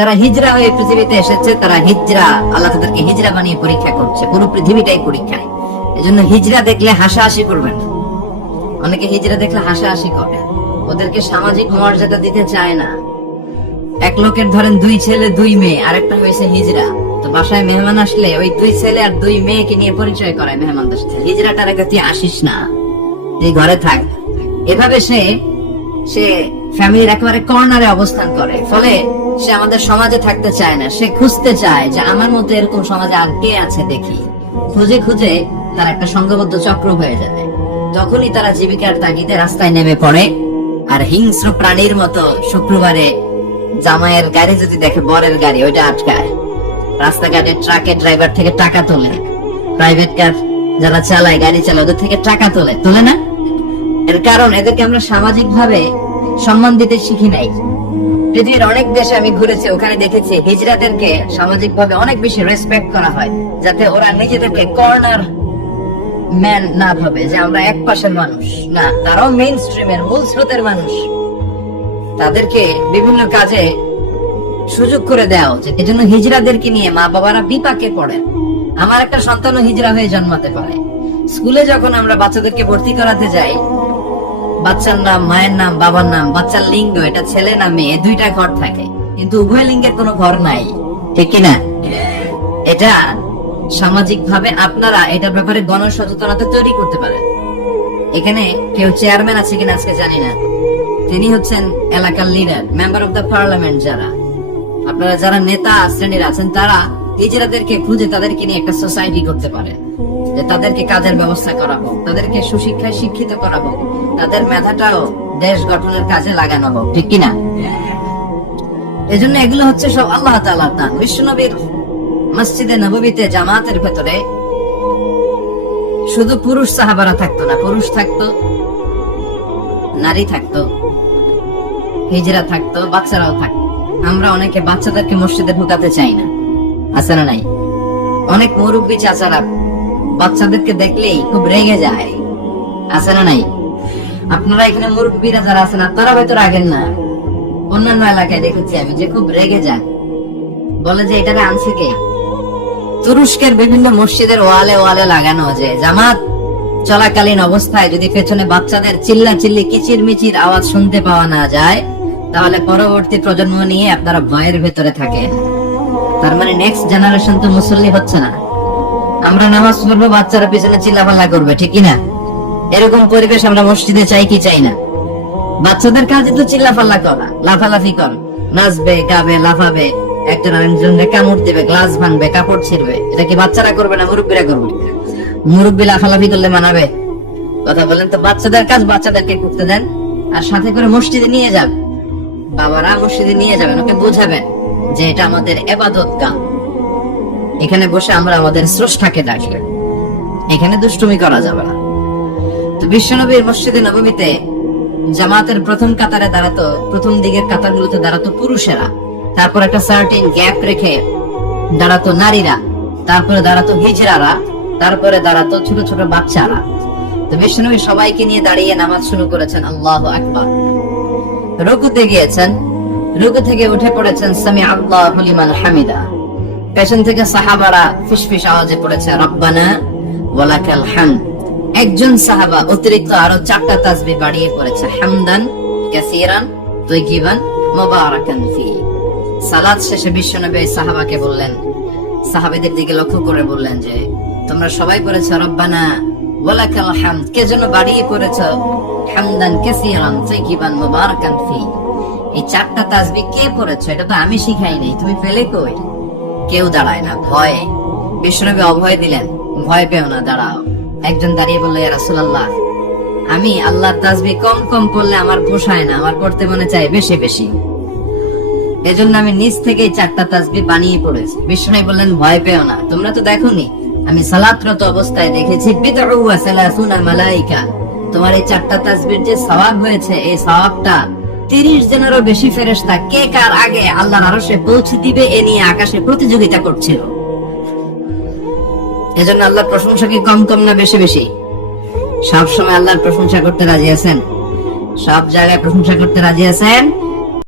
যারা হিজরা হয়ে পৃথিবীতে এসেছে, তারা হিজরা, আল্লাহ তাদেরকে হিজরা বানিয়ে পরীক্ষা করছে। পুরো পৃথিবীটাই পরীক্ষায়। এজন্য হিজরা দেখলে হাসাহাসি করবেন। অনেকে হিজরা দেখলে হাসাহাসি করে, ওদেরকে সামাজিক মর্যাদা দিতে চায় না। এক লোকের ধরেন 2 ছেলে 2 মেয়ে, আরেকটা হয়েছে হিজরা। তো বাসায় মেহমান আসলে ওই 2 ছেলে আর 2 মেয়েকে নিয়ে পরিচয় করায় মেহমানদের সাথে। হিজরাটার কাছে তুই আসিস না, তুই ঘরে থাক। এভাবে সে ফ্যামিলির একেবারে কর্নারে অবস্থান করে। ফলে সে আমাদের সমাজে থাকতে চায় না। সে খুঁজতে চায় যে আমার মতো এরকম সমাজে আর কে আছে দেখি। খুঁজে খুঁজে তার একটা সংঘবদ্ধ চক্র হয়ে যাবে। যখনই তারা জীবিকার তাগিদে রাস্তায় নেমে পড়ে, আর হিংস্র প্রাণীর মতো শুক্রবারে জামাইয়ের গাড়ি যদি দেখে, বরের গাড়ি, ওইটা আটকায়। রাস্তাঘাটে ট্রাকের ড্রাইভার থেকে টাকা তোলে, প্রাইভেট কার যারা চালায়, গাড়ি চালায়, ওদের থেকে টাকা তোলে না? এর কারণ এদেরকে আমরা সামাজিক ভাবে সম্মান দিতে শিখি নাই। পৃথিবীর অনেক দেশে আমি ঘুরেছি, ওখানে দেখেছি হিজড়াদেরকে সামাজিক ভাবে অনেক বেশি রেসপেক্ট করা হয়, যাতে ওরা নিজেদেরকে কর্নার ম্যান না ভাবে যে আমরা এক পাশের মানুষ। না, তারাও মেইন স্ট্রিমের, মূল স্রোতের মানুষ। তাদেরকে বিভিন্ন কাজে সুযোগ করে দেওয়া উচিত। এজন্য হিজড়াদেরকে নিয়ে মা বাবারা বিপাকে পড়ে। আমার একটা সন্তানও হিজড়া হয়ে জন্মাতে পারে। স্কুলে যখন আমরা বাচ্চাদেরকে ভর্তি করাতে যাই, বাচ্চার নাম, মায়ের নাম, বাবার নাম, বাচ্চার লিঙ্গ, এটা ছেলে না মেয়ে, 2টা ঘর থাকে, কিন্তু উভয় লিঙ্গের কোনো ঘর নাই, ঠিক কিনা? এটা সামাজিক ভাবে আপনারা এটার ব্যাপারে গণসচেতনতা তৈরি করতে পারেন। এখানে কেউ চেয়ারম্যান আছে কিনা আজকে জানি না, তিনি হচ্ছেন এলাকার leader, member of the parliament. আপনারা যারা নেতা শ্রেণীর আছেন, তারা হিজড়াদেরকে খুঁজে তাদেরকে নিয়ে একটা সোসাইটি করতে পারে, যে তাদেরকে কাজের ব্যবস্থা করাবো, তাদেরকে সুশিক্ষায় শিক্ষিত করাবো, তাদের মেধাটাও দেশ গঠনের কাজে লাগানো হোক, ঠিক কিনা? এজন্য এগুলো হচ্ছে সব আল্লাহ তাআলার দান। বিশ্বনবীর মসজিদে নববীতে জামাতের ভেতরে শুধু পুরুষ সাহাবারা থাকতো না, পুরুষ থাকতো, নারী থাকতো, হিজড়া থাকতো, বাচ্চারাও থাকতো। আমরা অনেকে বাচ্চাদেরকে মসজিদে ঢুকাতে চাই না, আছে না নাই? অনেক মুরব্বী চাচারা বাচ্চাদেরকে দেখলেই খুব রেগে যায়, আছে না নাই? আপনারা এখানে মুরব্বীরা যারা আছেন, আপনারা হয়তো রাগেন না, অন্যান্য এলাকায় দেখেছি আমি যে খুব রেগে যায়, বলে যে এটাকে আনছে কে? তুরস্কের বিভিন্ন মসজিদের ওয়ালে ওয়ালে লাগানো, যে জামাত চলাকালীন অবস্থায় যদি পেছনে বাচ্চাদের চিল্লা চিল্লি, কিচির মিচির আওয়াজ শুনতে পাওয়া না যায়, তাহলে পরবর্তী প্রজন্ম নিয়ে আপনারা ভয়ের ভেতরে থাকেন। তার মানে নেক্সট জেনারেশন তো মুসল্লি হচ্ছে না। আমরা নামাজ পড়বো, বাচ্চারা পিছনে চিল্লাপাল্লা করবে, ঠিক কিনা? এরকম পরিবেশ আমরা মসজিদে চাই কি চাই না? বাচ্চাদের কাজে তো চিল্লাপাল্লা করা, লাফালাফি কর, নাচবে, গাবে, লাফাবে, একজন আরেকজনকে কামড় দিবে, গ্লাস ভাঙবে, কাপড় ছিঁড়বে। এটা কি বাচ্চারা করবে না মুরব্বীরা করবে? মুরব্বী লাফালাফি করলে মানাবে? কথা বলেন তো। বাচ্চাদের কাজ বাচ্চাদেরকে করতে দেন, আর সাথে করে মসজিদে নিয়ে যান। বাবারা মসজিদে নিয়ে যাবেন, ওকে বোঝাবেন যে এটা আমাদের ইবাদত গাহ, এখানে বসে আমরা আমাদের স্রষ্টাকে ডাকবো, এখানে দুষ্টুমি করা যাবে না। তো বিশ্বনবীর মসজিদে নববীতে জামাতের প্রথম কাতারে দাঁড়াতো, প্রথম দিকের কাতারগুলোতে দাঁড়াতো পুরুষেরা, তারপর একটা সার্টেন গ্যাপ রেখে দাঁড়াতো নারীরা, তারপরে দাঁড়াতো হিজড়ারা, তারপরে দাঁড়াতো ছোট ছোট বাচ্চারা। তো বিশ্বনবী সবাইকে নিয়ে দাঁড়িয়ে নামাজ শুরু করেছেন, আল্লাহু আকবার। রুকুতে গিয়েছেন, রুকু থেকে উঠে পড়েছেন সামি আল্লাহু লিমান হামিদা। পেছন থেকে সাহাবারা ফিসফিস আওয়াজে পড়েছে রব্বানা ওয়ালাকাল হামদ। একজন সাহাবা অতিরিক্ত আরো 4টা তাসবিহ বাড়িয়ে পড়েছে, হামদান কাসীরান তাইয়িবান মুবারাকান ফি। সালাত শেষে বিশ্বনবী সাহাবাকে বললেন, সাহাবীদের দিকে লক্ষ্য করে বললেন যে তোমরা সবাই পড়েছো রব্বানা ওয়ালাকাল হামদ, কে যেন বাড়িয়ে পড়েছো হামদান কাসীরান তাইয়িবান মুবারাকান ফি। এই 4টা তাসবিহ কে পড়েছো? এটা তো আমি শিখাই নাই, তুমি পেলে কই? কেউ দাঁড়ায় না, ভয়। বিশ্বনবী অভয় দিলেন, ভয় পেও না, দাঁড়াও। একজন দাঁড়িয়ে বলল, ইয়া রাসূলুল্লাহ, আমি আল্লাহর তাসবিহ কম কম পড়লে আমার পোষায় না, আমার পড়তে মনে চায় বেশি বেশি, এজন্য আমি নিজ থেকেই 4টা তাসবিহ বানিয়ে পড়েছি। বিশ্বনবী বললেন, ভয় পেও না, তোমরা তো দেখোনি আমি সালাতরত অবস্থায় দেখেছি বিদউ ওয়া সালাসুনা মালায়েকা। তোমার এই 4টা তাসবিহর যে সওয়াব হয়েছে, এই সওয়াবটা 30 জনেরও বেশি ফেরেশতা কে কার আগে আল্লাহর আরশে পৌঁছে দিবে এ নিয়ে আকাশে প্রতিযোগিতা করছিল। এজন্য আল্লাহর প্রশংসা কি কম কম না বেশি বেশি? সব সময় আল্লাহর প্রশংসা করতে রাজি আছেন? সব জায়গায় প্রশংসা করতে রাজি আছেন?